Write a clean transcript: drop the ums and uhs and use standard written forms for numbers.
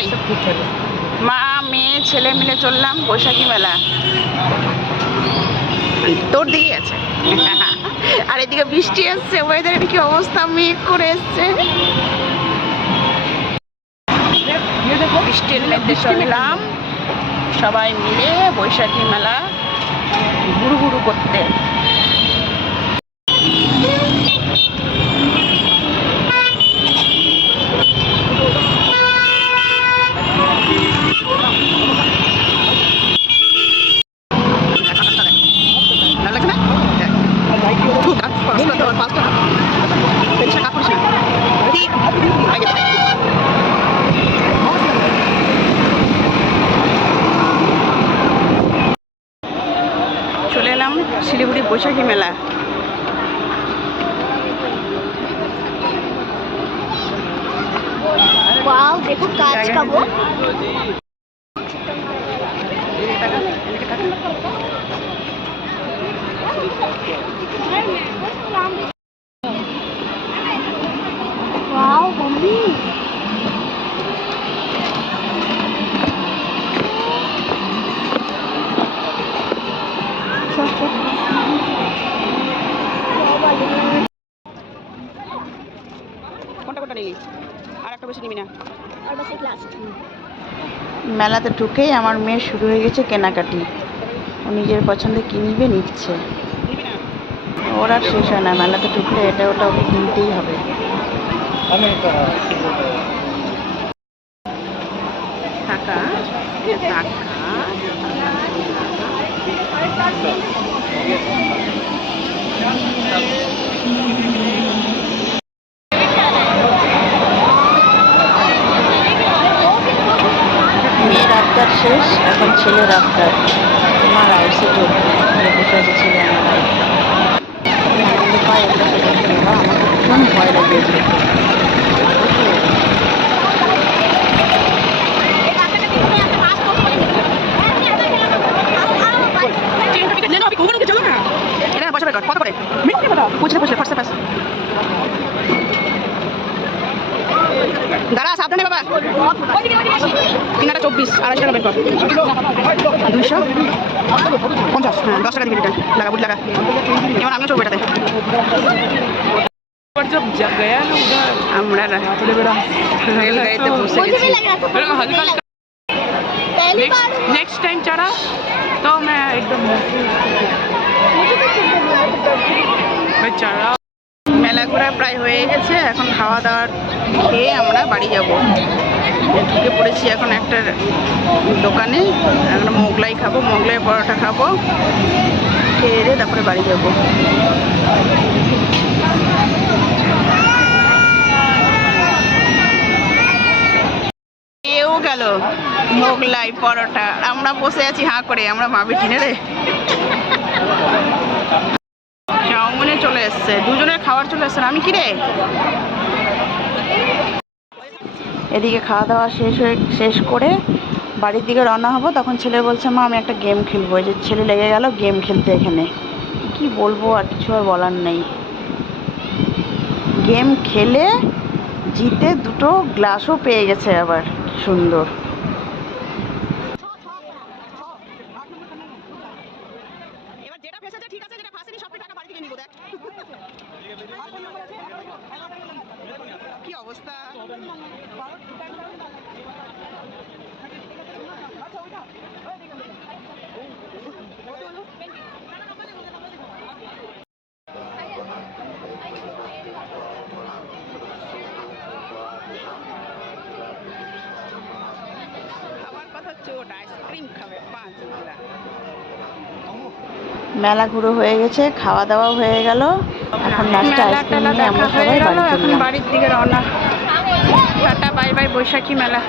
সবাই মা মেয়ে ছেলে মিলে চললাম বৈশাখী মেলা। তোর দিকে আছে আর এদিকে বৃষ্টি এসছে, ওয়েদারের কি অবস্থা, মেঘ করে এসছে। বৃষ্টির মধ্যে চললাম সবাই মিলে বৈশাখী মেলা ঘুরু ঘুরু করতে। চলে এলাম শিলিগুড়ি বৈশাখী মেলা। ওয়াও, দেখো কাজ খাবো। ওয়াও মাম্মি, কোনটা নিলি? আর একটা বেশি নিবি না? আর বাস এক লাস্ট। মেলাতে ঢুকেই আমার মেয়ে শুরু হয়ে গেছে কেনাকাটি। ও নিজের পছন্দে কি নিবে নিচ্ছে, ওর আর শেষ হয় না। মেলাতে ঢুকলে এটা ওটা ওকে কিনতেই হবে। টাকা মেয়ের আবদার শেষ, এখন ছেলের আবদার। আমার আইসে বসে আছে ছেলে আমার আনন্দ পায় একটা ছেলে বাবা। আমার ভীষণ ভয় লেগেছে। দাঁড়া সাবধানে বাবা। 3/24 250 টাকা বের কর। 250, হ্যাঁ 10 টাকা দিবি রিটার্ন। লাগা বুঝ লাগা। এবার আমিও চলবো এটাতে। আমরা রেলগাড়িতে বসে গেছি। नेक्स्ट टाइम चढ़ा तो मैं एकदम चढ़ा। মেলা ঘোরা প্রায় হয়ে গেছে, এখন খাওয়া দাওয়ার খেয়ে আমরা বাড়ি যাব। ঢুকে পড়েছি এখন একটা দোকানে, একটা মোগলাই খাবো, মোগলাই পরোটা খাবো, খেয়ে দিয়ে তারপরে বাড়ি যাব। কেউ গেল মোগলাই পরোটা, আমরা বসে আছি হাঁ করে। আমরা ভাবি টিনে রে চাউমিনে চলে এসছে, দুজনের খাবার চলে এসছে। আমি কি রে, এদিকে খাওয়া দাওয়া শেষ করে বাড়ির দিকে রওনা হব। তখন ছেলে বলছে মা আমি একটা গেম খেলবো। এই যে ছেলে লেগে গেল গেম খেলতে। এখানে কি বলবো, আর কিছু আর বলার নেই। গেম খেলে জিতে দুটো গ্লাসও পেয়ে গেছে আবার, সুন্দর। কি অবস্থা, মেলা ঘুরো হয়ে গেছে, খাওয়া দাওয়া হয়ে গেল, এখন লাস্টে আইসক্রিম নিয়ে আমরা সবাই বাড়ির দিকে রওনা। টাটা বাই বাই বৈশাখী মেলা।